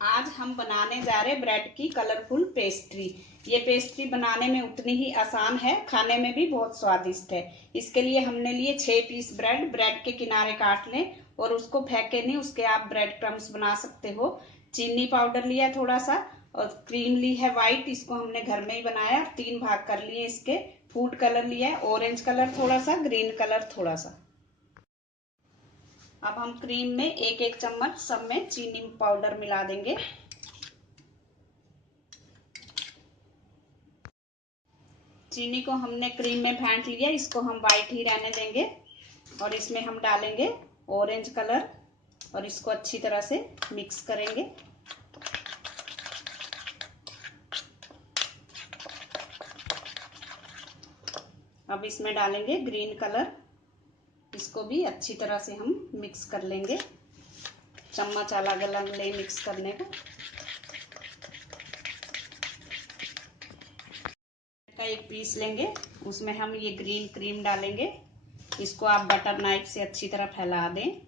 आज हम बनाने जा रहे ब्रेड की कलरफुल पेस्ट्री। ये पेस्ट्री बनाने में उतनी ही आसान है, खाने में भी बहुत स्वादिष्ट है। इसके लिए हमने लिए 6 पीस ब्रेड। ब्रेड के किनारे काट लें और उसको फेंके नहीं, उसके आप ब्रेड क्रम्स बना सकते हो। चीनी पाउडर लिया थोड़ा सा और क्रीम ली है व्हाइट, इसको हमने घर में ही बनाया। 3 भाग कर लिए इसके। फूड कलर लिया है, ऑरेंज कलर थोड़ा सा, ग्रीन कलर थोड़ा सा। अब हम क्रीम में एक एक चम्मच सब में चीनी पाउडर मिला देंगे। चीनी को हमने क्रीम में फेंट लिया, इसको हम वाइट ही रहने देंगे और इसमें हम डालेंगे ऑरेंज कलर और इसको अच्छी तरह से मिक्स करेंगे। अब इसमें डालेंगे ग्रीन कलर, इसको भी अच्छी तरह से हम मिक्स कर लेंगे। चम्मच अलग अलग ले मिक्स करने को। का एक पीस लेंगे, उसमें हम ये ग्रीन क्रीम डालेंगे। इसको आप बटर नाइफ से अच्छी तरह फैला दें।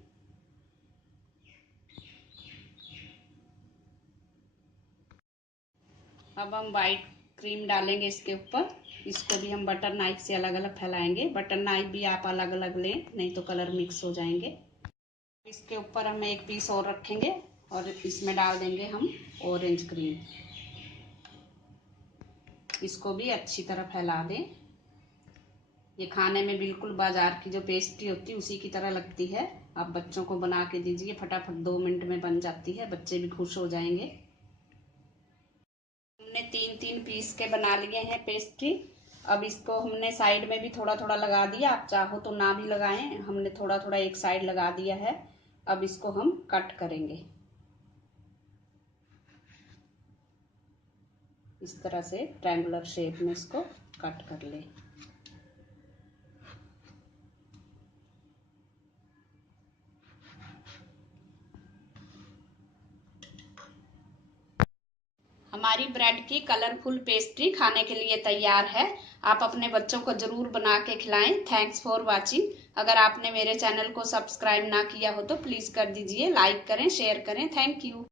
अब हम व्हाइट क्रीम डालेंगे इसके ऊपर। इसको भी हम बटर नाइफ से अलग अलग फैलाएंगे। बटर नाइफ भी आप अलग अलग लें, नहीं तो कलर मिक्स हो जाएंगे। इसके ऊपर हम एक पीस और रखेंगे और इसमें डाल देंगे हम ऑरेंज क्रीम। इसको भी अच्छी तरह फैला दें। ये खाने में बिल्कुल बाजार की जो पेस्ट्री होती है उसी की तरह लगती है। आप बच्चों को बना के दीजिए, फटाफट 2 मिनट में बन जाती है, बच्चे भी खुश हो जाएंगे। हमने 3-3 पीस के बना लिए हैं पेस्ट्री। अब इसको हमने साइड में भी थोड़ा थोड़ा लगा दिया, आप चाहो तो ना भी लगाएं, हमने थोड़ा थोड़ा एक साइड लगा दिया है। अब इसको हम कट करेंगे इस तरह से ट्रायंगुलर शेप में, इसको कट कर ले। हमारी ब्रेड की कलरफुल पेस्ट्री खाने के लिए तैयार है। आप अपने बच्चों को जरूर बना के खिलाएं। Thanks for watching. अगर आपने मेरे चैनल को सब्सक्राइब ना किया हो तो प्लीज कर दीजिए, लाइक करें, शेयर करें। Thank you.